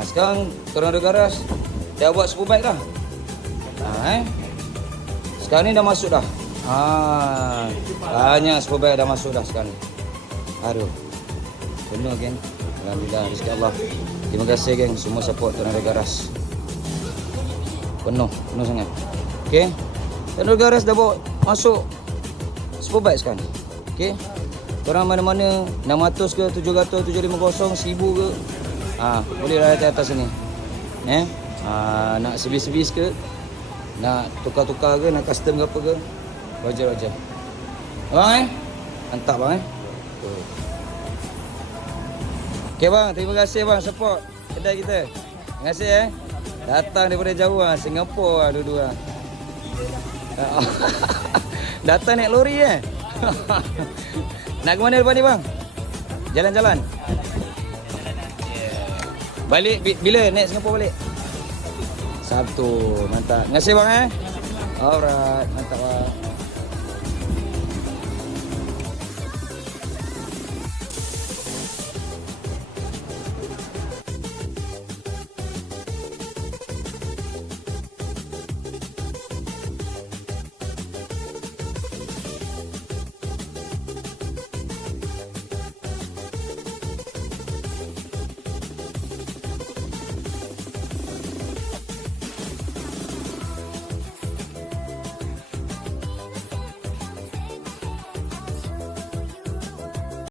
Sekarang Tornado Garage dah buat 10 bike dah. Sekarang ni dah masuk dah. Banyak 10 bike dah masuk dah sekarang ni. Aduh. Penuh geng. Alhamdulillah, rezeki Allah. Terima kasih geng semua support Tornado Garage. Penuh sangat. Okey. Tornado Garage dah bawa masuk 10 bike sekarang. Okey. Korang mana-mana 600 ke 700, 750, 1000 ke. Boleh lah atas sini. Nak servis-servis ke, nak tukar-tukar ke, nak custom ke apa ke, wajar. Abang mantap bang Okey bang, terima kasih bang support kedai kita. Terima kasih Datang daripada jauh Singapura dua-dua. Datang naik lori Nak ke mana lepas ni bang? Jalan-jalan. Balik bila naik Singapura balik? Sabtu. Mantap. Terima kasih bang Alright, mantap bang.